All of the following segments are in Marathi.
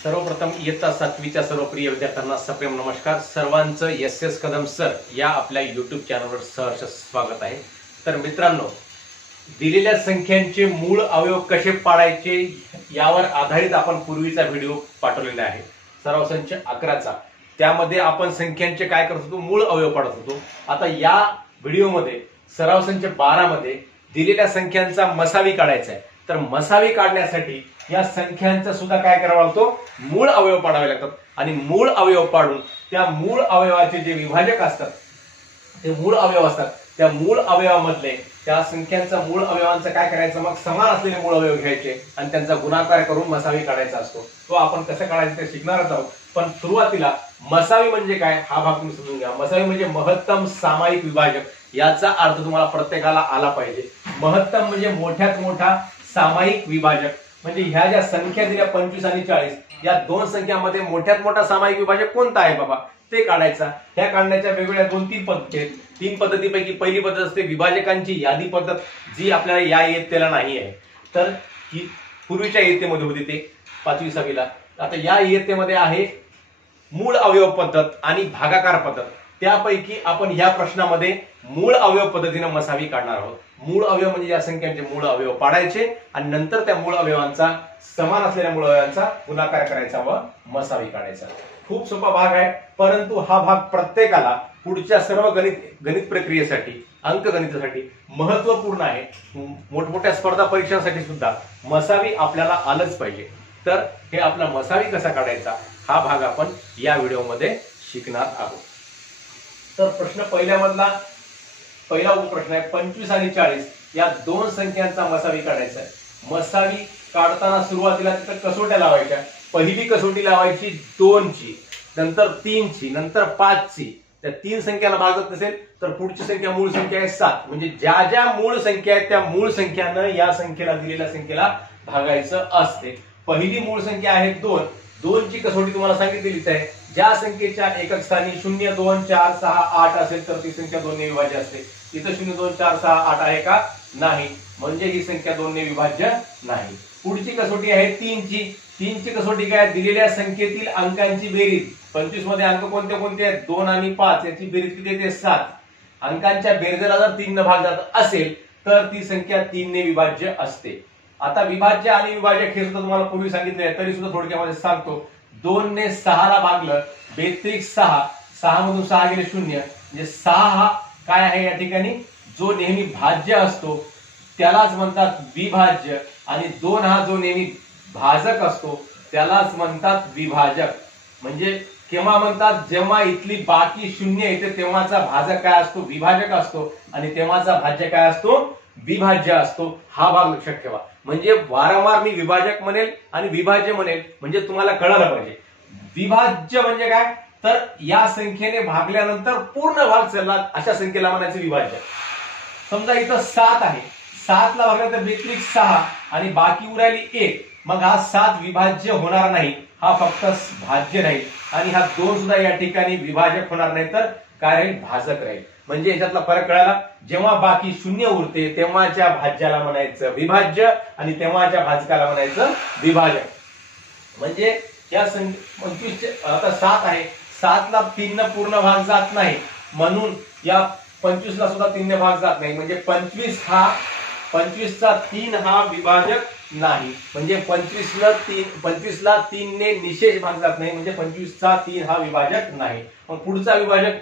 सर्वप्रथम इयत्ता 7वीच्या सर्व प्रिय विद्यार्थ्यांना सप्रेम नमस्कार। सर्वांचं एस कदम सर या आपल्या YouTube चॅनलवर सहर्ष स्वागत आहे। तर मित्रांनो, दिलेल्या संख्यांचे मूळ अवयव कसे पाडायचे यावर आधारित आपण पूर्वीचा व्हिडिओ पाठवलेला आहे, सराव संच 11चा। त्यामध्ये आपण संख्यांचे काय करत होतो, मूळ अवयव पाडत होतो। आता या व्हिडिओमध्ये सराव संच 12 मध्ये दिलेल्या संख्यांचा मसावी काढायचा आहे। तर मसावी काढण्यासाठी या संख्यांचा सुद्धा काय करावा लागतो, मूळ अवयव पाडावे लागतात। आणि मूळ अवयव पाडून त्या मूळ अवयवाचे जे विभाजक असतात ते मूळ अवयव असतात, त्या मूळ अवयवामधले त्या संख्यांचा मूळ अवयवांचं काय करायचं, मग समान असलेले मूळ अवयव घ्यायचे आणि त्यांचा गुणाकार करून मसावी काढायचा असतो। तो आपण कसं काढायचं ते शिकणारच आहोत। पण सुरुवातीला मसावी म्हणजे काय हा भाग तुम्ही समजून घ्या। मसावी म्हणजे महत्तम सामायिक विभाजक। याचा अर्थ तुम्हाला प्रत्येकाला आला पाहिजे। महत्तम म्हणजे मोठ्यात मोठा सामायिक विभाजक, म्हणजे ह्या ज्या संख्या दिल्या 25 आणि 40 या दोन संख्यांमध्ये मोठ्यात मोठा सामायिक विभाजक कोणता आहे बाबा ते काढायचा। ह्या काढण्याच्या वेगवेगळ्या 2-3 पद्धती आहेत। 3 पद्धतीपैकी पहिली पद्धत असते विभाजकांची यादी पद्धत, जी आपल्याला या इयत्तेला नाही आहे। तर ही पूर्वीच्या इयत्तेमध्ये होती ते 5वी 6वीला। आता या इयत्तेमध्ये आहे मूळ अवयव पद्धत आणि भागाकार पद्धत। त्यापैकी आपण या प्रश्नामध्ये मूळ अवयव पद्धतीने मसावी काढणार आहोत। मूळ अवयव म्हणजे या संख्यांचे मूळ अवयव पाडायचे आणि नंतर त्या मूळ अवयवांचा समान असलेल्या मूळ अवयवांचा गुणाकार करायचा व मसावी काढायचा। खूप सोपा भाग आहे, परंतु हा भाग प्रत्येकाला पुढच्या सर्व गणित प्रक्रियेसाठी, अंकगणितासाठी महत्त्वपूर्ण आहे। मोठमोठ्या स्पर्धा परीक्षांसाठी सुद्धा मसावी आपल्याला आलंच पाहिजे। तर हे आपला मसावी कसा काढायचा हा भाग आपण या व्हिडिओमध्ये शिकणार आहोत। तर प्रश्न पहिल्यामधला पहिला उपप्रश्न आहे, 25 आणि 40 या दोन संख्यांचा मसावी काढायचा आहे। मसावी काढताना सुरुवातीला तिथे कसोट्या लावायच्या। पहिली कसोटी लावायची 2 ची, नंतर 3 ची, नंतर 5 ची। त्या 3 संख्याला भागत नसेल तर पुढची संख्या मूळ संख्या आहे 7। म्हणजे ज्या ज्या मूळ संख्या आहेत त्या मूळ संख्यानं या संख्येला दिलेल्या संख्येला भागायचं असते। पहिली मूळ संख्या आहे 2। 2 ची कसोटी तुम्हाला सांगितलेलीच आहे। ज्या संख्येच्या एकक स्थानी 0, 2, 4, 6, 8 असेल तर ती संख्या 2 ने विभाज्य असते। इथं 0, 2, 4, 6, 8 आहे का? नाही, म्हणजे ही संख्या 2 ने विभाज्य नाही। पुढची कसोटी आहे 3 ची। 3 ची कसोटी काय, दिलेल्या संख्येतील अंकांची बेरीज। 25 मध्ये अंक कोणते कोणते आहेत, 2 आणि 5, याची बेरीज किती येते 7। अंकांच्या बेरजेला जर 3 ने भाग जात असेल तर ती संख्या 3 ने विभाज्य असते। आता विभाज्य आणि विभाजक हे सुद्धा तुम्हाला पूर्वी सांगितले आहे, तरी सुद्धा थोडक्यामध्ये सांगतो। 2 ने 6 ला भागलं, बेत्रिक 6, 6 मधून 6 गेले 0, म्हणजे 6 हा काय आहे या ठिकाणी, जो नेहमी भाज्य असतो त्यालाच म्हणतात विभाज्य। आणि 2 हा जो नेहमी भाजक असतो त्यालाच म्हणतात विभाजक। म्हणजे केव्हा म्हणतात, जेव्हा इथली बाकी 0 येते तेव्हाचा भाजक काय असतो, विभाजक असतो, आणि तेव्हाचा भाज्य काय असतो, विभाज्य असतो। हा भाग लक्षात ठेवा। म्हणजे वारंवार मी विभाजक म्हणेल आणि विभाज्य म्हणेल, म्हणजे तुम्हाला कळालं पाहिजे। विभाज्य म्हणजे काय, तर या संख्येने भागल्यानंतर पूर्ण भाग चालला अशा संख्येला म्हणायचं विभाज्य। समजा इथं 7 आहे, 7 ला भागलं तर बेत्रिक 6 आणि बाकी उरायली 1, मग हा 7 विभाज्य होणार नाही, हा फक्त भाज्य राहील। आणि हा 2 सुद्धा या ठिकाणी विभाजक होणार नाही, तर काय राहील, भाजक राहील। म्हणजे याच्यातला फरक कळाला। जेव्हा बाकी 0 उरते तेव्हाच्या भाज्याला म्हणायचं विभाज्य आणि तेव्हाच्या भाजकाला म्हणायचं विभाजक। म्हणजे या 25 आता 7 आहे, 7 ला 3 ने पूर्ण भाग जात नाही, म्हणून या 25 ला सुद्धा 3 ने भाग जात नाही। म्हणजे 25 चा 3 हा विभाजक नाही। म्हणजे 25 ला 3 ने निशेष भाग जात नाही, म्हणजे 25 चा 3 हा विभाजक नाही। मग पुढचा विभाजक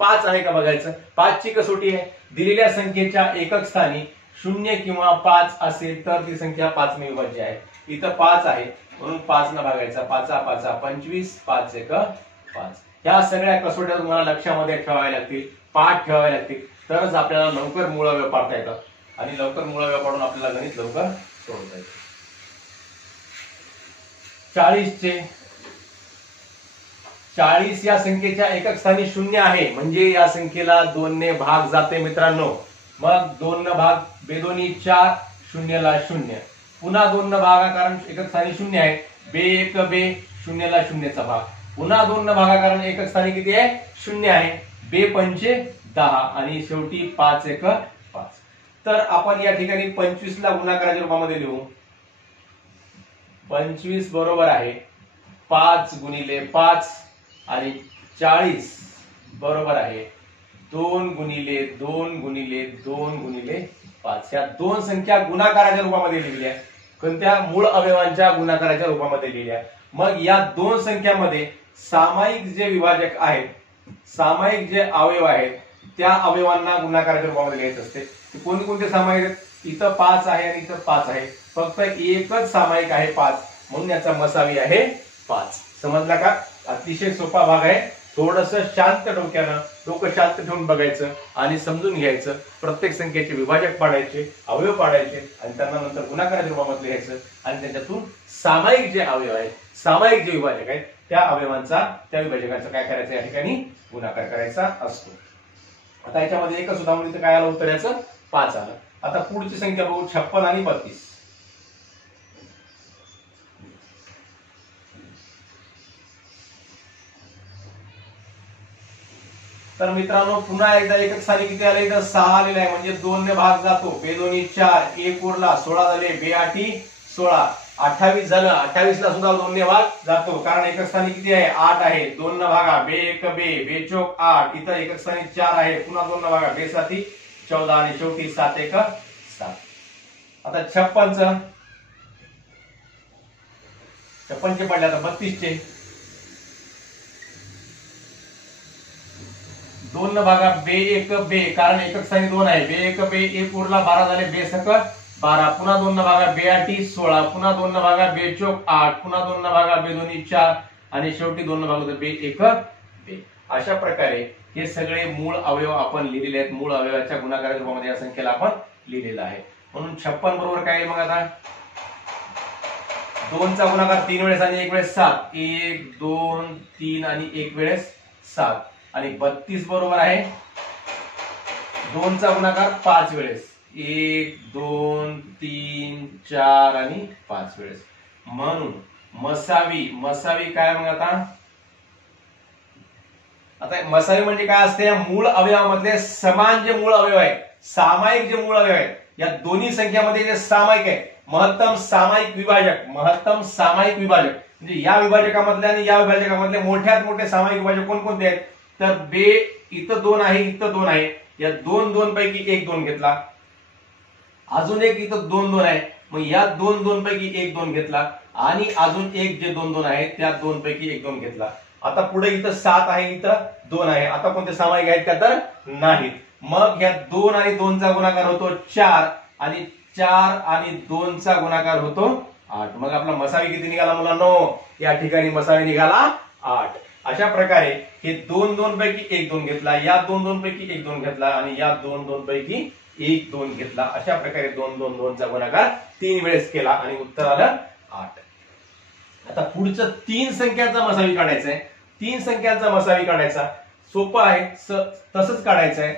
5 आहे का बघायचं। 5 ची कसोटी आहे, दिलेल्या संख्येच्या एकक स्थानी 0 किंवा 5 असेल तर ती संख्या 5 ने विभाज्य आहे। इथं 5 आहे म्हणून 5 ने भागायचा। 5 5 25, 5 1 5। या सगळ्या कसोट्या तुम्हाला लक्षामध्ये ठेवाव्या लागतील, पाठ ठेवाव्या लागतील, तरच आपल्याला लवकर मूळ अवयव पाडता येतात आणि लवकर मूळ अवयव पाडून आपल्याला गणित लवकर सोडवता येतं। 40 या संख्येच्या एकक स्थानी 0 आहे, म्हणजे या संख्येला 2 ने भाग जाते मित्रांनो। मग 2 न भाग, बेदोनी 4, 0 ला 0, पुन्हा 2 न भागा कारण एकक स्थानी 0 आहे, बे 1 बे, 0 ला 0 चा भाग, पुन्हा 2 न भागा कारण एकक स्थानी किती आहे, 0 आहे, बे 5 10 आणि शेवटी 5 1 5। तर आपण या ठिकाणी 25 ला गुणाकाराच्या रूपामध्ये लिहू। 25 बरोबर आहे 5 गुणिले 5 आणि 40 बरोबर आहे 2 गुणिले 2 गुणिले 2 गुणिले 5. या दोन संख्या गुणाकाराच्या रूपामध्ये लिहिल्या. कोणत्या? मूळ अवयवांच्या गुणाकाराच्या रूपामध्ये लिहिल्या. मग या दोन संख्यामध्ये सामायिक जे विभाजक आहेत, सामायिक जे अवयव आहेत, त्या अवयवांना गुणाकाराच्या रूपामध्ये लिहायचं असते. कोणते कोणते सामायिक आहेत? इथं 5 आहे आणि इथं 5 आहे. फक्त एकच सामायिक आहे 5, म्हणून याचा मसावी आहे 5. समजला का? अतिशय सोपा भाग आहे. थोडस शांत डोक्यानं, डोकं शांत ठेवून बघायचं आणि समजून घ्यायचं. प्रत्येक संख्येचे विभाजक पाडायचे, अवयव पाडायचे आणि त्यांना नंतर गुणाकाराच्या रूपामध्ये लिहायचं आणि त्याच्यातून सामायिक जे अवयव आहेत, सामायिक जे विभाजक आहेत, त्या अवयवांचा, त्या विभाजकांचा काय करायचं, या ठिकाणी गुणाकार करायचा असतो. आता याच्यामध्ये एकच उदाहरण काय आलं उत्तर याचं? 5 आलं. आता पुढची संख्या बघू, 56 आणि 32. तर मित्रांनो पुन्हा एकदा एकच स्थानी किती आले? इथं 6 आलेला आहे, म्हणजे 2 ने भाग जातो. बे 2 4, 1 उरला, 16 झाले. बे 8 16, 28 झालं. 28 ला सुद्धा 2 ने भाग जातो, कारण एकच स्थानी किती आहे? 8 आहे. 2 न भागा, बे 1 बे चोक 8. इथं एकच स्थानी 4 आहे, पुन्हा 2 न भागा, बे 7 14 आणि शेवटी 7 1 7. आता 56 चे पडले. आता 32 चे 2 न भागा, बे 1 बे, कारण एकच स्थानी 2 आहे. बे 1 बे 1 उरला, 12 झाले. बे 6 12, पुन्हा 2 न भागा, बे 8 16, पुन्हा 2 न भागा, बे चोक 8, पुन्हा 2 न भागा, बे 2 4 आणि शेवटी 2 न भागा, बे 1 बे. अशा प्रकारे हे सगळे मूळ अवयव आपण लिहिलेले आहेत. मूळ अवयवाच्या गुणाकाराच्या रूपामध्ये या संख्येला आपण लिहिलेलं आहे. म्हणून 56 बरोबर काय आहे मग? आता 2 चा गुणाकार 3 वेळेस आणि 1 वेळेस 7. 1 2 3 आणि 1 वेळेस 7. आणि 32 बरोबर आहे 2 चा गुणाकार 5 वेळेस. 1 2 3 4 आणि 5 वेळेस. म्हणून मसावी काय मग? आता मसावी म्हणजे काय असते? या मूळ अवयवामधले समान जे मूळ अवयव आहेत, सामायिक जे मूळ अवयव आहेत, या दोन्ही संख्यामध्ये जे सामायिक आहे, महत्तम सामायिक विभाजक म्हणजे या विभाजकामधले आणि या विभाजकामधले मोठ्यात मोठे सामायिक विभाजक कोणकोणते आहेत? तर बे इथं 2 आहे, इथं 2 आहे. या 2 पैकी 1 2 घेतला. अजून एक इथं 2 2 आहे, मग या 2 पैकी 1 2 घेतला आणि अजून एक जे 2 2 आहे त्या 2 पैकी 1 2 घेतला. आता पुढे इथं 7 आहे, इथं 2 आहे. आता कोणते सामायिक आहेत का? तर नाहीत. मग या 2 आणि 2 चा गुणाकार होतो 4 आणि 4 आणि 2 चा गुणाकार होतो 8. मग आपला मसावी किती निघाला मुलांनो? या ठिकाणी मसावी निघाला 8. अशा प्रकारे हे 2 पैकी 1 2 घेतला, या 2 पैकी 1 2 घेतला आणि या 2 पैकी 1 2 घेतला. अशा प्रकारे 2 चा गुणाकार 3 वेळेस केला आणि उत्तर आलं 8. आता पुढचं 3 संख्यांचा मसावी काढायचा आहे. 3 संख्यांचा मसावी काढायचा सोपं आहे, तसंच काढायचं आहे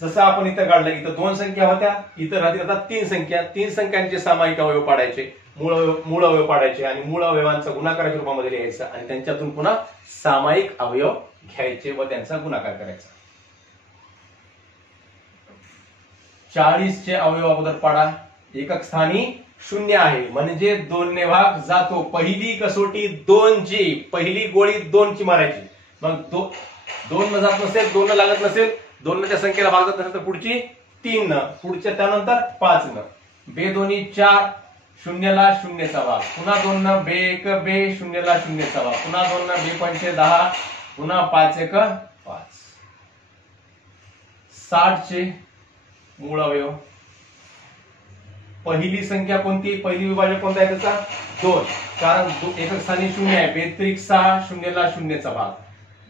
जसं आपण इथं काढलं. इथं 2 संख्या होत्या, इथं राहतील आता 3 संख्या. 3 संख्यांचे सामायिक अवयव पाडायचे, मूळ अवयव पाडायचे आणि मूळ अवयवांचा गुणाकाराच्या रूपामध्ये लिहायचं आणि त्यांच्यातून पुन्हा सामायिक अवयव घ्यायचे व त्यांचा गुणाकार करायचा. 40 चे अवयव अगोदर पाडा. एकक स्थानी 0 आहे, म्हणजे 2 ने भाग जातो. पहिली कसोटी 2 ची, पहिली गोळी 2 ची मारायची. मग 2 न जात नसेल, 2 न लागत नसेल, 2 न त्या संख्येला भाग जात नसेल तर पुढची 3 न, पुढच्या त्यानंतर 5 न. बे 2 4, 0 ला 0 चा भाग. पुन्हा 2 न, बे 1 बे, 0 ला 0 चा भाग. पुन्हा 2 न, बे 5 10, पुन्हा 5 1 5. 60 चे मूळ अवयव. पहिली संख्या कोणती? पहिली विभाजक कोणता आहे त्याचा? 2, कारण एकक स्थानी 0 आहे. बे 6, 0 ला 0 चा भाग.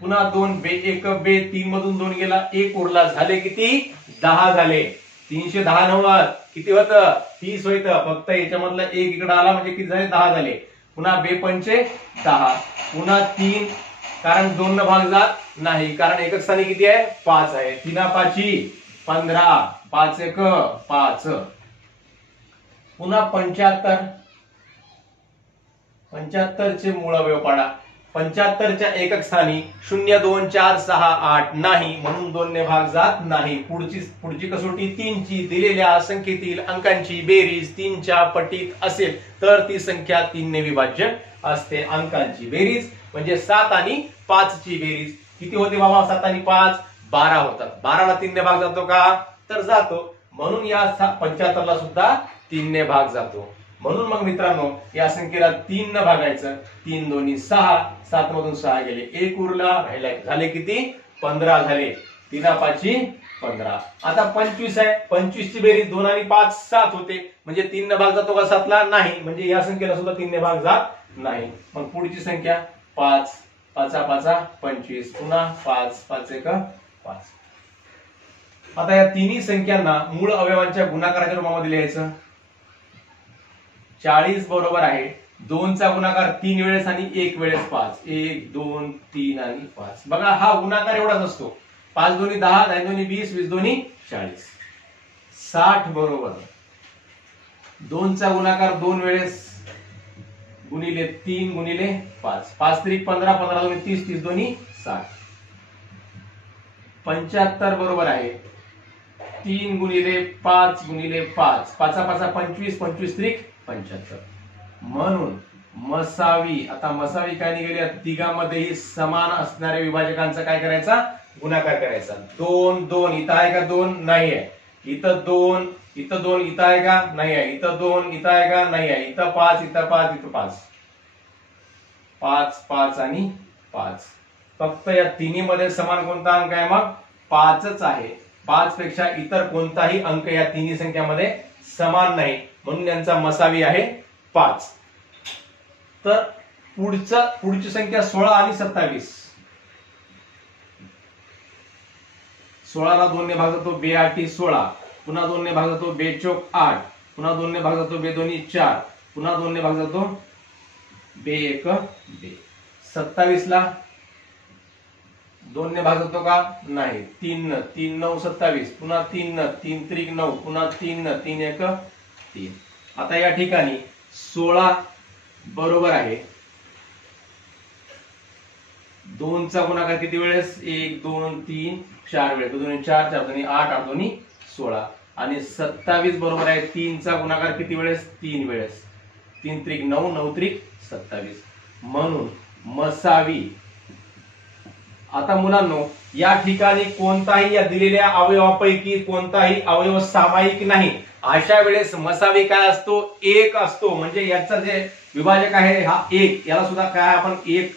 पुन्हा 2, बे 1 बे, 3 मधून 2 गेला, 1 उरला. झाले किती? 10 झाले. 310 90 किती होतं? 30 होतं. फक्त याच्यामधला 1 इकडे आला म्हणजे किती झाले? 10 झाले. पुन्हा बे 5 10, पुन्हा 3, कारण 2 न भाग जात नाही, कारण एकक स्थानी किती आहे? 5 आहे. 3 5 15, 5 1 5. पुन्हा 75 चे मूळ अवयव पाडा. 75च्या एकक स्थानी 0 2 4 6 8 नाही म्हणून 2 ने भाग जात नाही. पुढची कसोटी 3 ची दिलेल्या संख्येतील अंकांची बेरीज 3 च्या पटीत असेल तर ती संख्या 3 ने विभाज्य असते. अंकांची बेरीज म्हणजे 7 आणि 5 ची बेरीज किती होते बाबा? 7 आणि 5 12 होतात. 12 ला 3 ने भाग जातो का? तर जातो. म्हणून या 75 ला सुद्धा 3 ने भाग जातो. म्हणून मग मित्रांनो या संख्येला 3 न भागायचं. 3 दोन्ही 6, 7 मधून 6 गेले, 1 उरला, राहिला झाले किती? 15 झाले. 3 5 15. आता 25 आहे. 25 ची बेरीज 2 आणि 5 7 होते. म्हणजे 3 न भाग जातो का 7 ला? नाही. म्हणजे या संख्येला सुद्धा 3 ने भाग जात नाही. मग पुढची संख्या 5 5 5 25 पुन्हा 5 5 1 5. आता या तिन्ही संख्यांना मूळ अवयवांच्या गुणाकाराच्या रूपामध्ये लिहायचं. 40 बरोबर आहे 2 चा गुणाकार 3 वेळेस आणि 1 वेळेस 5. 1 2 3 आणि 5. बघा हा गुणाकार एवढाच असतो. 5 दोन्ही 10, 10 दोन्ही 20, 20 दोन्ही 40. 60 बरोबर 2 चा गुणाकार 2 वेळेस गुणिले 3 गुणिले 5. 5 3 15, 15 दोन्ही 30, 30 दोन्ही 60. 75 बरोबर आहे 3 गुणिले 5 गुणिले 5. 5 5 25, 25 3 75. म्हणून मसावी, आता मसावी काय निघाली? तिघांमध्येही समान असणाऱ्या विभाजकांचा काय करायचा? गुणाकार करायचा. 2 2 इथं आहे का? 2 नाही आहे. इथं 2 इथं 2 इथं आहे का? नाही आहे. इथं 2 इथं आहे का? नाही आहे. इथं 5 इथं 5 इथं 5. 5 5 आणि 5. फक्त या तिन्ही मध्ये समान कोणता अंक आहे? मग 5च आहे. 5 पेक्षा इतर कोणताही अंक या तिन्ही संख्यामध्ये समान नाही म्हणून यांचा मसावी आहे 5. तर पुढची संख्या 16 आणि 27. 16 ला 2 ने भाग जातो, बे 8 16. पुन्हा 2 ने भाग जातो, बे चोक 8. पुन्हा 2 ने भाग जातो, बे दोन्ही 4. पुन्हा 2 ने भाग जातो, बे 1 बे. 27 ला 2 ने भाग जातो का? नाही. 3 3 9 27. पुन्हा 3 3 3 9. पुन्हा 3 3 1 3. आता या ठिकाणी 16 बरोबर आहे 2 चा गुणाकार किती वेळेस? 1 2 3 4 वेळेस. 2 2 4 4 2 8 8 2 16. आणि 27 बरोबर आहे 3 चा गुणाकार किती वेळेस? 3 वेळेस. 3 3 9 9 3 27. म्हणून मसावी. आता मुलांनो या ठिकाणी कोणताही या दिलेल्या अवयवापैकी कोणताही अवयव सामायिक नाही. अशा वेळेस मसावी काय असतो? 1 असतो. म्हणजे याचा जे विभाजक आहे हा 1. याला सुद्धा काय आपण 1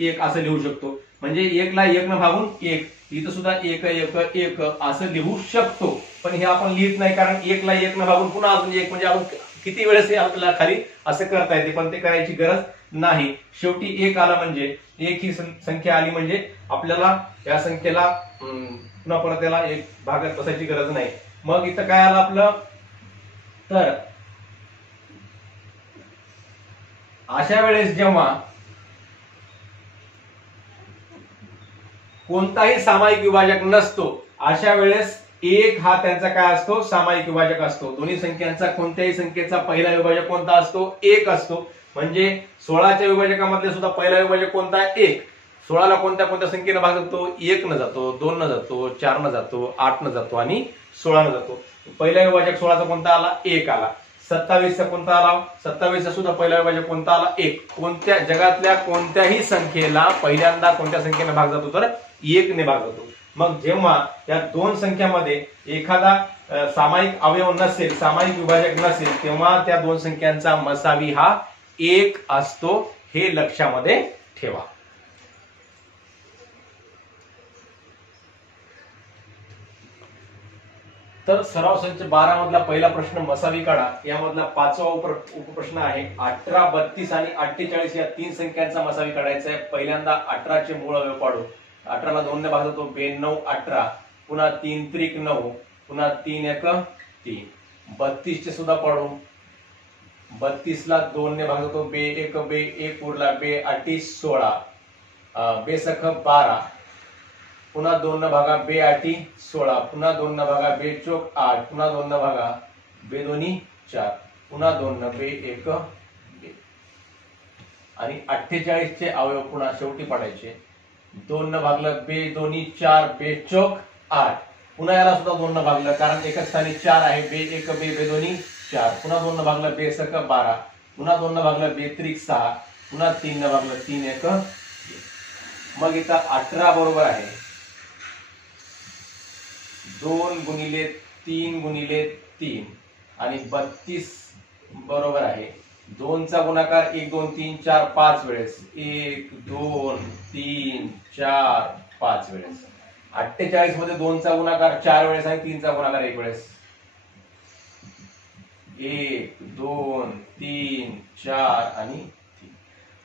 1 असं लिहू शकतो. म्हणजे 1 ला 1 न भागून 1. इथं सुद्धा 1 1 1 असं लिहू शकतो. पण हे आपण लिहित नाही कारण 1 ला 1 न भागून पुन्हा अजून 1 म्हणजे आपण किती वेळेस हे आपल्याला खाली असं करता येते पण ते करायची गरज नाही. शेवटी 1 आला म्हणजे 1 ही संख्या आली म्हणजे आपल्याला या संख्येला पुन्हा परत त्याला 1 भागात बसायची गरज नाही. मग इथं काय आलं आपलं? तर अशा वेळेस जेव्हा कोणताही सामायिक विभाजक नसतो अशा वेळेस 1 हा त्यांचा काय असतो? सामायिक विभाजक असतो. दोन्ही संख्यांचा कोणत्याही संख्येचा पहिला विभाजक कोणता असतो? 1 असतो. म्हणजे 16च्या विभाजकामध्ये सुद्धा पहिला विभाजक कोणता आहे? 1. 16 ला कोणत्या कोणत्या संख्येने भाग जातो? 1 न जातो, 2 न जातो, 4 न जातो, 8 न जातो आणि 16 न जातो. पहिला विभाजक 16चा कोणता आला? 1 आला. 27 चा कोणता आला? 27 चा सुद्धा पहिला विभाजक कोणता आला? 1. कोणत्या जगातल्या कोणत्याही संख्येला पहिल्यांदा कोणत्या संख्येने भाग जातो? तर 1 ने भाग जातो. मग जेव्हा या दोन संख्यामध्ये एखादा सामायिक अवयव नसेल, सामायिक विभाजक नसेल तेव्हा त्या दोन संख्यांचा मसावी हा 1 असतो. हे लक्षामध्ये ठेवा. तर सराव संच 12 मधला पहिला प्रश्न मसावी काढा. यामधला 5वा उपप्रश्न आहे 18 32 आणि 48 या तीन संख्यांचा मसावी काढायचा आहे. पहिल्यांदा 18 चे मूळ अवयव पाडू. 18 ला 2 ने भाग जातो, 2 9 18. पुन्हा 3 3 9. पुन्हा 3 1 3. 32 चे सुद्धा पाडू. 32 ला 2 ने भाग जातो, 2 1 2 1 उरला, 2 8 16. 2 सख 12. पुन्हा 2 न भागा, 2 8 16. पुन्हा 2 न भागा, 2 चोक 8. पुन्हा 2 न भागा, 2 दोन्ही 4. पुन्हा 2 न 2 1 2. आणि 48 चे अवयव पुन्हा शेवटी पाडायचे. 2 न भागलं बे दोन्ही 4, बे चौक 8. पुन्हा याला सुद्धा 2 न भागलं, कारण एकच स्थानी 4 आहे. बे एक बे दोन्ही 4. पुन्हा 2 न भागलं बे सक 12. पुन्हा 2 न भागलं बे त्रिक 6. पुन्हा 3 न भागलं 3 एक. मग इथं 18 बरोबर आहे 2 गुणिले 3 गुणिले 3 आणि 32 बरोबर आहे 2 चा गुणाकार 1 2 3 4 5 वेळेस. 1 2 3 4 5 वेळेस. 48 मध्ये 2 चा गुणाकार 4 वेळेस आणि 3 चा गुणाकार 1 वेळेस. 1 2 3 4 आणि 3.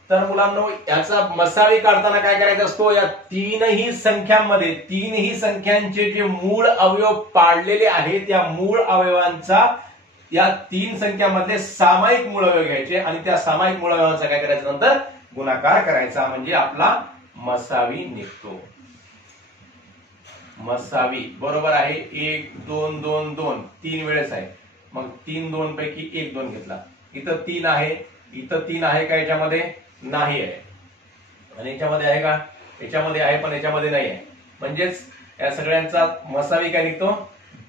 तर मुलांनो, याचा मसावी काढताना काय करायचा असतो, या तीनही संख्यांमध्ये तीनही संख्यांचे जे मूळ अवयव पाडलेले आहेत त्या मूळ अवयवांचा या 3 संख्यांमधले सामायिक मूळ अवयव घ्यायचे आणि त्या सामायिक मूळ अवयवांचा काय करायचं, नंतर गुणाकार करायचा, म्हणजे आपला मसावी निघतो. मसावी बरोबर आहे 1 2 2 2 3 वेळेस आहे. मग 3 2 पैकी 1 2 घेतला. इथं 3 आहे, इथं 3 आहे का याच्यामध्ये, नाही आहे. आणि याच्यामध्ये आहे का, याच्यामध्ये आहे पण याच्यामध्ये नाही आहे. म्हणजेच या सगळ्यांचा मसावी काय निघतो,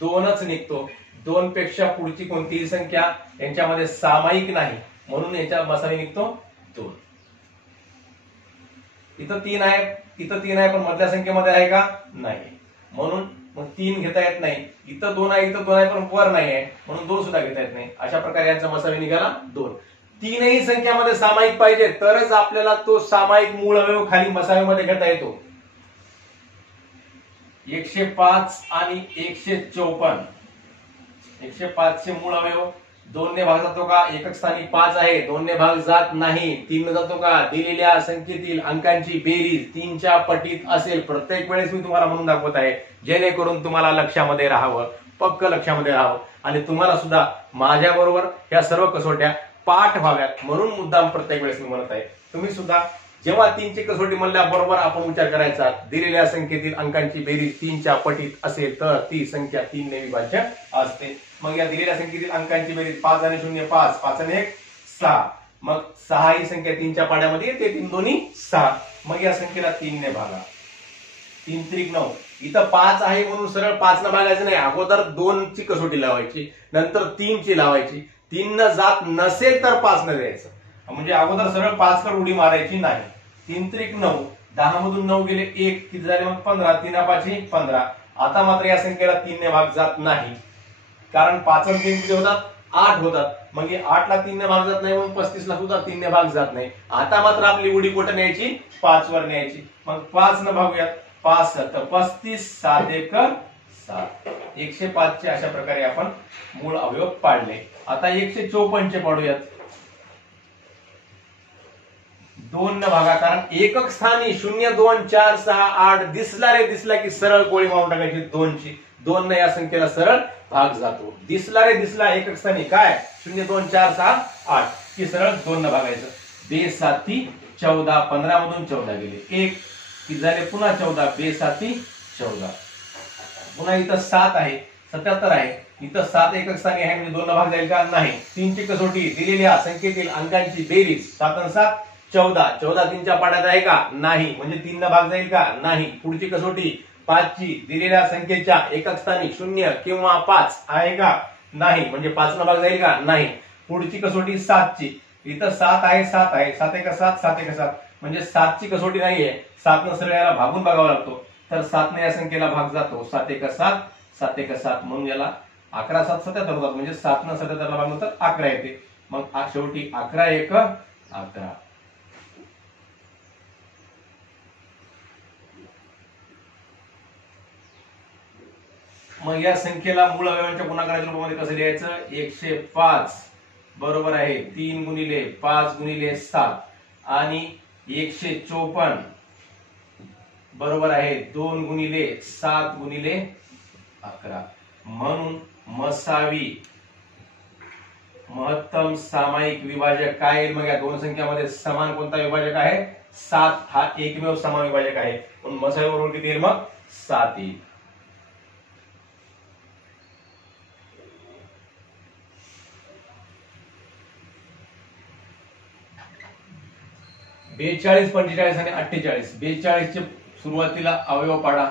2च निघतो. 2 पेक्षा पुढची कोणतीही संख्या यांच्यामध्ये सामायिक नाही, म्हणून याच्या मसावी निघतो 2. इथं 3 आहे, इथं 3 आहे, पण मधल्या संख्येमध्ये आहे का, नाही, म्हणून मग 3 घेता येत नाही. इथं 2 आहे, इथं 2 आहे, पण वर नाही आहे, म्हणून 2 सुद्धा घेता येत नाही. अशा प्रकारे यांचा मसावी निघाला 2. तीनही संख्यामध्ये सामायिक पाहिजे तरच आपल्याला तो सामायिक मूळ अवयव खाली मसावीमध्ये घेता येतो. 105 आणि 154. 105 चे मूळ अवयव 2 ने भाग जातो का, एकक स्थानी 5 आहे, 2 ने भाग जात नाही. 3 ने जातो का, दिलेल्या संख्येतील अंकांची बेरीज 3 च्या पटीत असेल. प्रत्येक वेळेस मी तुम्हाला म्हणून दाखवत आहे, जेणेकरून तुम्हाला लक्षामध्ये राहावं, पक्क लक्षामध्ये राहावं आणि तुम्हाला सुद्धा माझ्या बरोबर या सर्व कसोट्या पाठ व्हाव्यात, म्हणून मुद्दाम प्रत्येक वेळेस मी म्हणत आहे. तुम्ही सुद्धा जेव्हा 3 ची कसोटी म्हणल्याबरोबर आपण विचार करायचा, दिलेल्या संख्येतील अंकांची बेरीज 3 च्या पटीत असेल तर ती संख्या 3 ने विभाज्य असते. मग या दिलेल्या संख्येतील अंकांची बेरीज 5 आणि 0 5, 5 आणि 1 6. मग 6 ही संख्या 3 च्या पाड्यामध्ये येते, 3 दोन्ही 6. मग या संख्येला 3 ने भागा. 3 त्रिक 9. इथं 5 आहे म्हणून सरळ 5 न भागायचं नाही, अगोदर 2 ची कसोटी लावायची, नंतर 3 ची लावायची. 3 न जात नसेल तर 5 न द्यायचं, म्हणजे अगोदर सरळ 5 कडे उडी मारायची नाही. 3 त्रिक 9. 10 मधून 9 गेले 1, किती झाले मग 15. 3 5 15. आता मात्र या संख्येला 3 ने भाग जात नाही, कारण 5 आणि 3 किती होतात, 8 होतात. मग 8 ला 3 ने भाग जात नाही, म्हणून 35 ला सुद्धा 3 ने भाग जात नाही. आता मात्र आपली उडी कुठे न्यायची, 5 वर न्यायची. मग 5 न भागूयात, 5 7 35, 7 1 7. 105 चे अशा प्रकारे आपण मूळ अवयव पाडले. आता 154 चे पाडूयात. 2 न भागा, कारण एकक स्थानी 0 2 4 6 8 दिसला रे दिसला की सरळ गोळी मारून टाकायची 2 ची. 2 न या संख्येला सरळ भाग जातो. दिसला रे दिसला एकक स्थानी काय 0 2 4 6 8 की सरळ 2 न भागायचं. बे 7 14. 15 मधून 14 गेले 1, किती झाले पुन्हा 14. बे 7 14. पुन्हा इथं 7 आहे, 77 आहे. इथं 7 एकक स्थानी आहे, म्हणजे 2 न भाग जाईल का, नाही. 3 ची कसोटी दिलेल्या संख्येतील अंकांची बेरीज 7 आणि 7 14. 14 3 च्या पाड्यात आहे का, नाही, म्हणजे 3 न भाग जाईल का, नाही. पुढची कसोटी 5 ची दिलेल्या संख्येच्या एकक स्थानी 0 किंवा 5 आहे का, नाही, म्हणजे 5 न भाग जाईल का, नाही. पुढची कसोटी 7 ची. इथं 7 आहे, 7 आहे, 7 1 7 7 1 7, म्हणजे 7 ची कसोटी नाहीये. 7 न सरळ याला भागून बघावा लागतो, तर 7 ने या संख्येला भाग जातो. 7 1 7 7 1 7, म्हणून याला 11 7 77 होतात, म्हणजे 7 न 77 ला भागलं तर 11 येते. मग शेवटी 11 1 11. मग या संख्येला मूळ अवयवांच्या गुणाकाराच्या रूपामध्ये कसं लिहायचं, 105 बरोबर आहे 3 गुणिले 5 गुणिले 7 आणि 154 बरोबर आहे 2 गुणिले 7 गुणिले 11. म्हणून मसावी महत्तम सामायिक विभाजक काय येईल, मग या दोन संख्यामध्ये समान कोणता विभाजक आहे, 7 हा एकमेव समान विभाजक आहे. म्हणून मसावी बरोबर किती येईल, मग 7 येईल. 42, 45 आणि 48. 42 चे सुरुवातीला अवयव पाडा.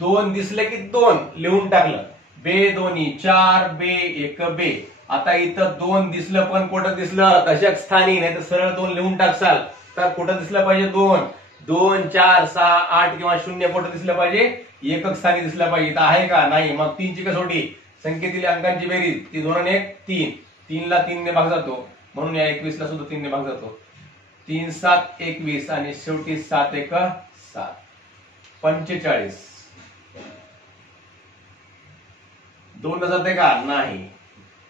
2 दिसले की 2 लिहून टाकलं. बे दोन्ही 4, बे 1 बे. आता इथं 2 दिसलं पण कुठं दिसलं? दशक स्थानी, नाही तर सरळ 2 लिहून टाकसाल तर कुठं दिसलं पाहिजे? 2, 2, 4, 6, 8 किंवा 0 कुठं दिसलं पाहिजे? एकक स्थानी दिसलं पाहिजे. इथं आहे का? नाही. मग 3 ची कसोटी, संख्येतील अंकांची बेरीज, ती 2 आणि 1 3. 3 ला 3 ने भाग जातो, म्हणून या 21 ला सुद्धा 3 ने भाग जातो. 3 7 21 आणि शेवटी 7 1 7. 45. 2 न जाते का? नाही,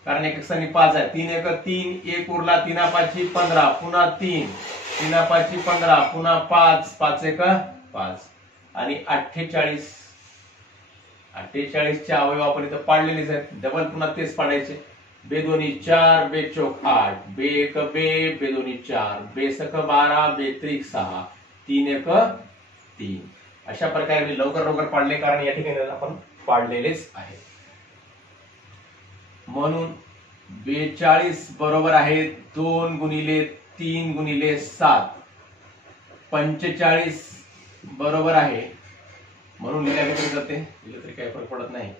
कारण एकक स्थानी 5 आहे. 3 1 3, 1 उरला, 3 5 15, पुन्हा 3, 3 5 15, पुन्हा 5, 5 1 5 आणि 48. 48 चे अवयव आपण इथं पाडलेलेच आहेत. डबल पुन्हा तेच पाडायचे. बे दोन्ही 4, बे चौक 8, बे 1 बे, बे दोन्ही 4, बे सक 12, बे त्रिक 6, 3 1 3. अशा प्रकारे मी लवकर पाडले, कारण या ठिकाणी आपण पाडलेलेच आहे. म्हणून 42 बरोबर आहे 2 गुणिले 3 गुणिले 7. 45 बरोबर आहे, म्हणून लिहिल्या जाते, लिहिलं तरी काही फरक पडत नाही.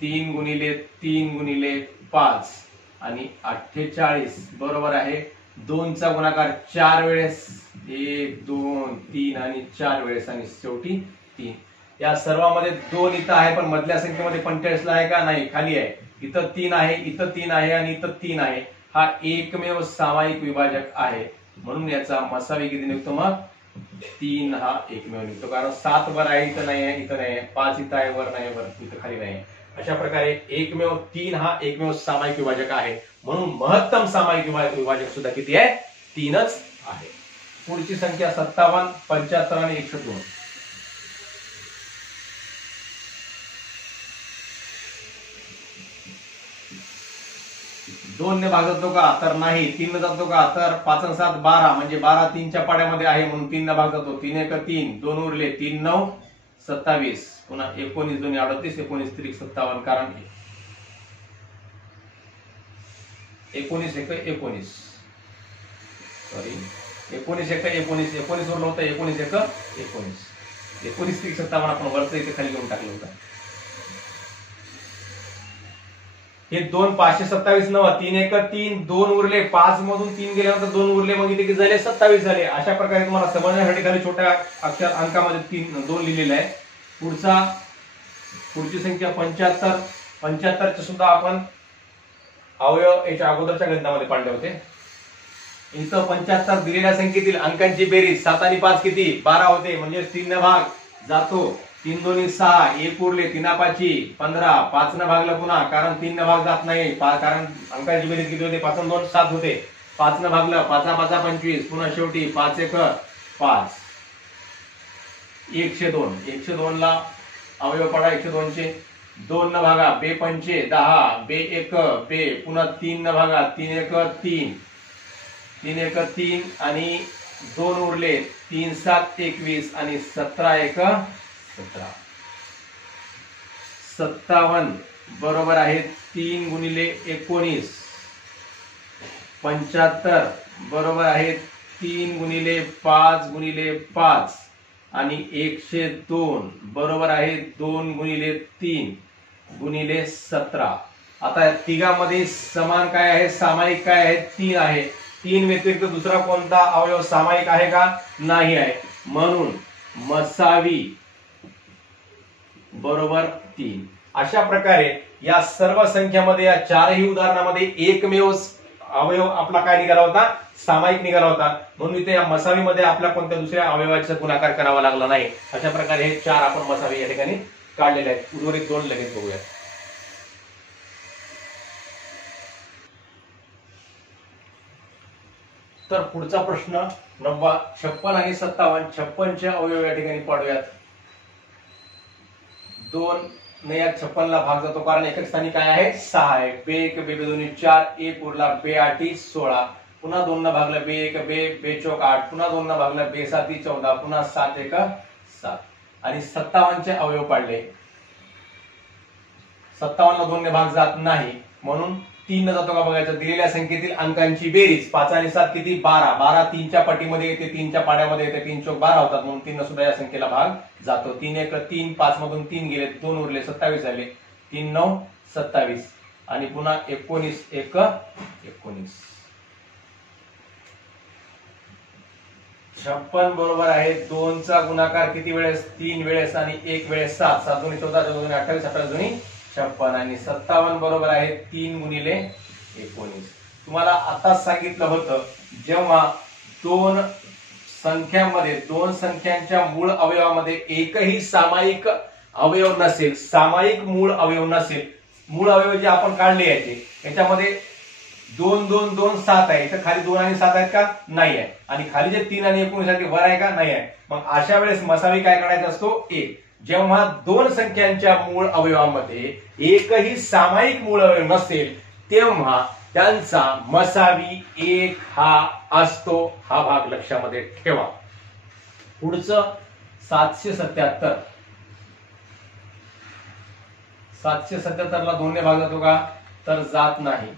3 गुणिले 3 गुणिले 5 आणि 48 बरोबर आहे 2 चा गुणाकार 4 वेळेस, 1 2 3 आणि 4 वेळेस आणि शेवटी 3. या सर्वांमध्ये 2 इथं आहे, पण मधल्या संख्येमध्ये 45 ला आहे का? नाही, खाली आहे. इथं 3 आहे, इथं 3 आहे आणि इथं 3 आहे. हा एकमेव सामायिक विभाजक आहे, म्हणून याचा मसावी किती निघतो? मग 3 हा एकमेव निघतो, कारण 7 वर आहे, इथं नाही आहे, इथं नाही आहे. 5 इथं आहे, वर नाही, वर इथं खाली नाही. अशा प्रकारे एकमेव 3 हा एकमेव सामायिक विभाजक आहे, म्हणून महत्तम सामायिक विभाजक सुद्धा किती आहे? 3च आहे. पुढची संख्या 57, 75 आणि 102. 2 ने भाग जातो का? तर नाही. 3 ने जातो का? तर 5 आणि 7 12, म्हणजे 12 3 च्या पाड्यामध्ये आहे, म्हणून 3 ने भाग जातो. 3 1 3, 2 उरले, 3 9 27, पुन्हा 19 2 38, 19 3 57, कारण 19 1 19, सॉरी 19 1 19, 19 उरलं होतं, 19 1 19, 19 3 57 आपण वरचं इथे खाली घेऊन टाकलं होतं. हे 2 527 नव्ह, 3 1 3, 2 उरले, 5 मधून 3 गेल्यानंतर 2 उरले, मग इथे किती झाले? 27 झाले. अशा प्रकारे तुम्हाला समजण्यासाठी खाली छोट्या अक्षर अंकामध्ये 2 लिहिलेले आहे. पुढची संख्या 75. 75 चे सुद्धा आपण अवयव याच्या अगोदरच्या गणितामध्ये पाडले होते. इथं 75 दिलेल्या संख्येतील अंकांची बेरीज 7 आणि 5 किती? 12 होते, म्हणजे 3 ने भाग जातो. 3 2 6, 1 उरले, 3 5 15, 5 न भागलं पुन्हा, कारण 3 न भाग जात नाही, कारण अंकांची बेरीज किती होते? 5 आणि 2 7 होते. 5 न भागलं, 5 5 25, पुन्हा शेवटी 5 1 5. 102. 102 ला अवयव पडा. 102 चे 2 न भागा, बे 5 10, बे 1 बे, पुन्हा 3 न भागा, 3 1 3, 3 1 3 आणि 2 उरले, 3 7 21 आणि 17 1 17. 57 बरोबर आहे 3 गुणिले 19. 75 बरोबर आहे 3 गुणिले 5 गुणिले 5 आणि 102 बरोबर आहे 2 गुणिले 3 गुणिले 17. आता या तिघांमध्ये समान काय आहे? सामायिक काय आहे? 3 आहे. 3 व्यतिरिक्त दुसरा कोणता अवयव सामायिक आहे का? नाही आहे, म्हणून मसावी बरोबर 3. अशा प्रकारे या सर्व संख्यामध्ये, या चारही उदाहरणामध्ये एकमेव अवयव आपला काय निघाला होता? सामायिक निघाला होता, म्हणून इथे या मसावीमध्ये आपल्या कोणत्या दुसऱ्या अवयवाचा गुणाकार करावा लागला नाही. अशा प्रकारे हे 4 आपण मसावी या ठिकाणी काढलेले आहेत. उर्वरित 2 लगेच बघूया. तर पुढचा प्रश्न 56 आणि 57. 56 चे अवयव या ठिकाणी पाडूयात. 2 ने या 56 ला भाग जातो, कारण एकक स्थानी काय आहे? 6 आहे. बे 1 बे 2 4, 1 उरला, बे 8 16, पुन्हा 2 न भागलं, बे 1 बे, बे चौक 8, पुन्हा 2 न भागलं, बे 7 14, पुन्हा 7 1 7 आणि 57 चे अवयव पाडले. 57 ला 2 ने भाग जात नाही, म्हणून 3 न जातो का बघायचं. दिलेल्या संख्येतील अंकांची बेरीज 5 आणि 7 किती 12. 12 3च्या पटीमध्ये येते, 3च्या पाड्यामध्ये येते, 3 चौक 12 होतात, म्हणून 3 सुद्धा या संख्येला भाग जातो. 3 1 3, 5 मधून 3 गेले, 2 उरले, 27 झाले. 3 9 27 आणि पुन्हा 19 1 19. 56 बरोबर आहे. 2 चा गुणाकार किती वेळेस 3 वेळेस आणि 1 वेळेस 7. 7 दुनी 14, 14 दुनी 28, 28 दुनी 56 आणि 57 बरोबर आहे 3 गुणिले 19. तुम्हाला आताच सांगितलं होतं, जेव्हा दोन संख्यांमध्ये दोन संख्यांच्या मूळ अवयवामध्ये एकही सामायिक अवयव नसेल, सामायिक मूळ अवयव नसेल, मूळ अवयव जे आपण काढले याचे याच्यामध्ये 2 2 2 7 आहे, इथं खाली 2 आणि 7 आहेत का नाही आहे, आणि खाली जे 3 आणि 19 आहे ते वर आहे का नाही आहे. मग अशा वेळेस मसावी काय काढायचा असतो 1. जेव्हा दोन संख्यांच्या मूळ अवयवामध्ये एकही सामायिक मूळ अवयव नसेल तेव्हा त्यांचा मसावी 1 हा असतो. हा भाग लक्षामध्ये ठेवा. पुढचं 777. 777 ला 2 ने भाग जातो का तर जात नाही.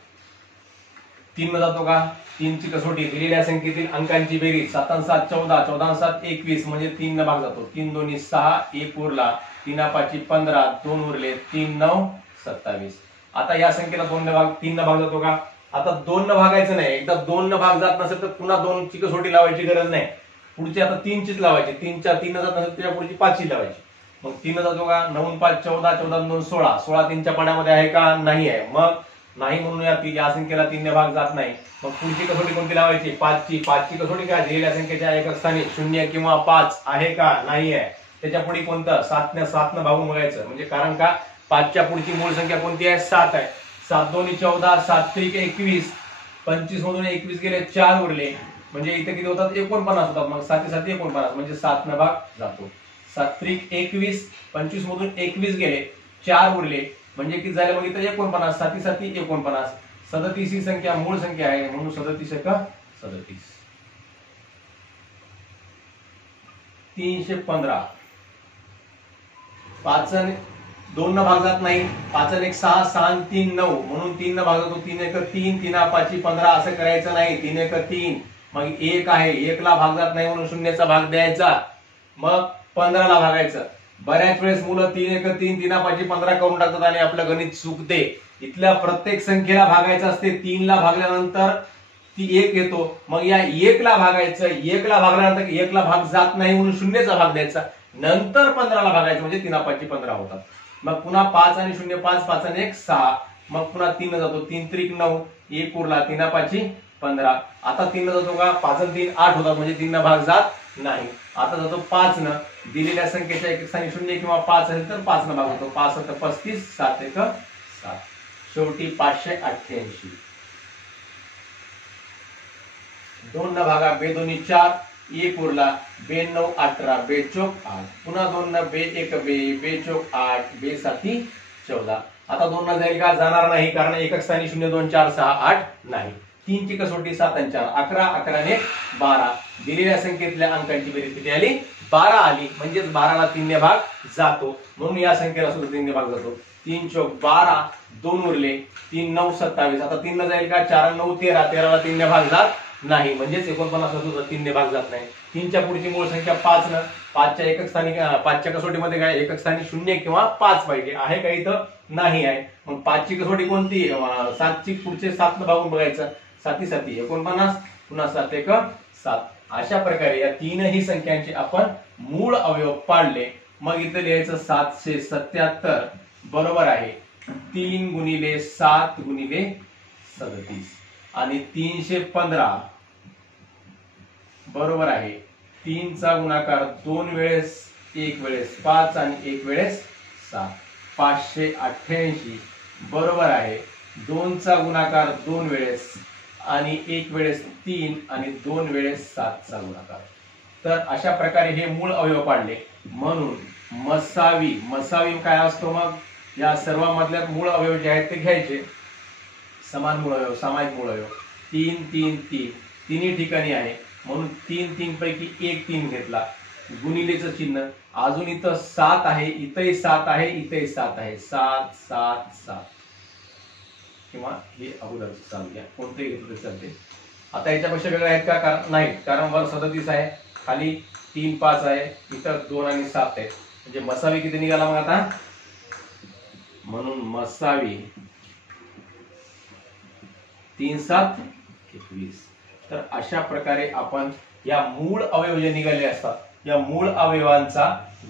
3 न जातो का. 3 ची कसोटी दिलेल्या संख्येतील अंकांची बेरीज 7 आणि 7 14, 14 आणि 7 21 म्हणजे 3 न भाग जातो. 3 दोन्ही 6, 1 उरला, 3 5 15, 2 उरले, 3 9 27. आता या संख्येला 3 न भाग जातो का. आता 2 न भागायचं नाही. एकदा 2 न भाग जात नसेल तर पुन्हा 2 ची कसोटी लावायची गरज नाही. पुढची आता 3 चीच लावायची. 3 न जात नसेल त्याच्या पुढची 5 ची लावायची. मग 3 न जातो का. 9 5 14, 14 2 16, 16 3 च्या पाड्यामध्ये आहे का नाही आहे. मग नाही म्हणून या संख्येला 3 ने भाग जात नाही. मग पुढची कसोटी कोणती लावायची 5 ची. 5 ची कसोटी काय दिलेल्या संख्येच्या एकक स्थानी 0 किंवा 5 आहे का नाही आहे. त्याच्या पुढे कोणतं 7 न भागून बघायचं. म्हणजे कारण का 5 च्या पुढची मूळ संख्या कोणती आहे 7 आहे. 7 दोन्ही 14, 7 3 21, 25 मधून 21 गेले, 4 उरले, म्हणजे इथे किती होतात 49 होतात. मग 7 7 49 म्हणजे 7 न भाग जातो. 7 3 21, 25 मधून 21 गेले, 4 उरले, म्हणजे किती झाले मग इथे 49, 7 7 49. 37 ही संख्या मूळ संख्या आहे म्हणून 37 1 37. 315. 5 आणि 2 न भाग जात नाही. 5 आणि 1 6, 6 आणि 3 9 म्हणून 3 न भाग जातो. 3 1 3, 3 5 15 असं करायचं नाही. 3 1 3, मग 1 आहे, 1 ला भाग जात नाही म्हणून 0 चा भाग द्यायचा. मग 15 ला भागायचं. बऱ्याच वेळेस मुलं 3 1 3, 3 5 15 करून टाकतात आणि आपलं गणित चुकते. इथल्या प्रत्येक संख्येला भागायचं असते. 3 ला भागल्यानंतर ती 1 येतो. मग या 1 ला भागायचं. 1 ला भागल्यानंतर 1 ला भाग जात नाही म्हणून 0 चा भाग द्यायचा. नंतर 15 ला भागायचं म्हणजे 3 5 15 होतात. मग पुन्हा 5 आणि 0 5, 5 आणि 1 6, मग पुन्हा 3 जातो. 3 3 9, 1 उरला, 3 5 15. आता 3 जातो का. 5 आणि 3 8 होतात म्हणजे 3 भाग जात नाही. आता जातो 5 न. दिलेल्या संख्येच्या एकक स्थानी 0 किंवा 5 असेल तर 5 न भाग होतो. 5 7 35, 7 1 7. शेवटी 588. 2 न भागा. बे दोन्ही 4, 1 उरला, बे 9 18, बे चौक 8, पुन्हा 2 न. बे 1 बे चौक 8, बे 7 14. आता 2 न जाईल का जाणार नाही, कारण एकक स्थानी 0 2 4 6 8 नाही. 3 ची कसोटी 7 आणि 4 11, 11 ने 12. दिलेल्या संख्येतल्या अंकांची बेरीज किती आली 12 आली. म्हणजेच 12 ला 3 ने भाग जातो. म्हणून या संख्येला सुद्धा 3 ने भाग जातो. 3 चौक 12, 2 उरले, 3 9 27. आता 3 न जाईल का. 4 9 13, 13 ला 3 ने भाग जात नाही. म्हणजेच 49 सुद्धा 3 ने भाग जात नाही. 3 च्या पुढची मूळ संख्या 5 न. 5 च्या एकक स्थानी 5 च्या कसोटीमध्ये काय एकक स्थानी 0 किंवा 5 पाहिजे आहे का इथं नाही आहे. मग 5 ची कसोटी कोणती 7 ची पुढचे 7 न भागून बघायचं. 7 7 49, पुन्हा 7 1 7. अशा प्रकारे या तीनही संख्यांचे आपण मूळ अवयव पाडले. मग इथे लिहायचं 777 बरोबर आहे 3 गुणिले 7 गुणिले 37 आणि 315 बरोबर आहे 3 चा गुणाकार 2 वेळेस 1 वेळेस 5 आणि 1 वेळेस 7. 588 बरोबर आहे 2 चा गुणाकार 2 वेळेस आणि 1 वेळेस 3 आणि 2 वेळेस 7 चा गुणाकार. तर अशा प्रकारे हे मूळ अवयव पाडले. म्हणून मसावी काय असतो. मग या सर्वांमधल्या मूळ अवयव जे आहेत ते घ्यायचे. समान मूळ अवयव, सामायिक मूळ अवयव 3 3 3 तिन्ही ठिकाणी आहे म्हणून 3 3 पैकी 1 3 घेतला. गुणिलेचं चिन्ह. अजून इथं 7 आहे, इथंही 7 आहे, इथंही 7 आहे. 7 7 7. किंवा हे अगोदरचं चालू घ्या, कोणतंही घेतलं तरी चालते. आता याच्यापेक्षा वेगळं आहेत का? कारण नाही, कारण वर 37 आहे, खाली 3 5 आहे, इथं 2 आणि 7 आहे. म्हणजे मसावी किती निघाला मग आता? म्हणून मसावी 3 7 21. तर अशा प्रकारे आपण या मूळ अवयव जे निघाले असतात, या मूळ अवयवांचा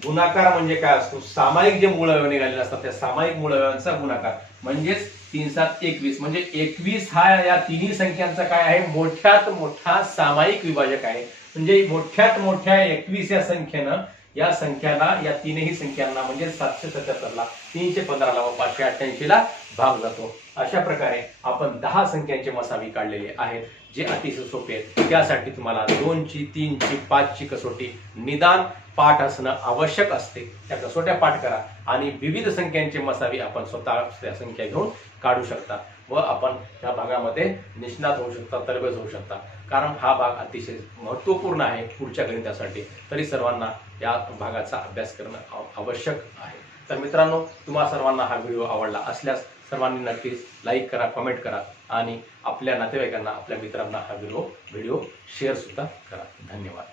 गुणाकार म्हणजे काय असतो? सामायिक जे मूळ अवयव निघालेले असतात त्या सामायिक मूळ अवयवांचा गुणाकार म्हणजेच 3 7 21. म्हणजे 21 हा या तिन्ही संख्यांचा काय आहे? मोठ्यात मोठा सामायिक विभाजक आहे. म्हणजे मोठ्यात मोठ्या 21 या संख्येनं या संख्याला, या तीनही संख्यांना म्हणजे 777 ला 315 ला व 588 ला भाग जातो. अशा प्रकारे आपण 10 संख्यांचे मसावी काढलेले आहेत, जे अतिशय सोपे आहेत. त्यासाठी तुम्हाला 2 ची 3 ची 5 ची कसोटी निदान पाठ असणं आवश्यक असते. त्या कसोट्या पाठ करा आणि विविध संख्यांचे मसावी आपण स्वतः त्या संख्या घेऊन काढू शकता व आपण या भागामध्ये निष्णात होऊ शकता, तरबेज होऊ शकता. कारण हा भाग अतिशय महत्वपूर्ण आहे पुढच्या गणितासाठी. तरी सर्वांना या भागाचा अभ्यास करणं आवश्यक आहे. तर मित्रांनो, तुम्हा सर्वांना हा व्हिडिओ आवडला असल्यास सर्वांनी नक्कीच लाईक करा, कमेंट करा आणि आपल्या नातेवाईकांना, आपल्या मित्रांना हा व्हिडिओ शेअर सुद्धा करा. धन्यवाद.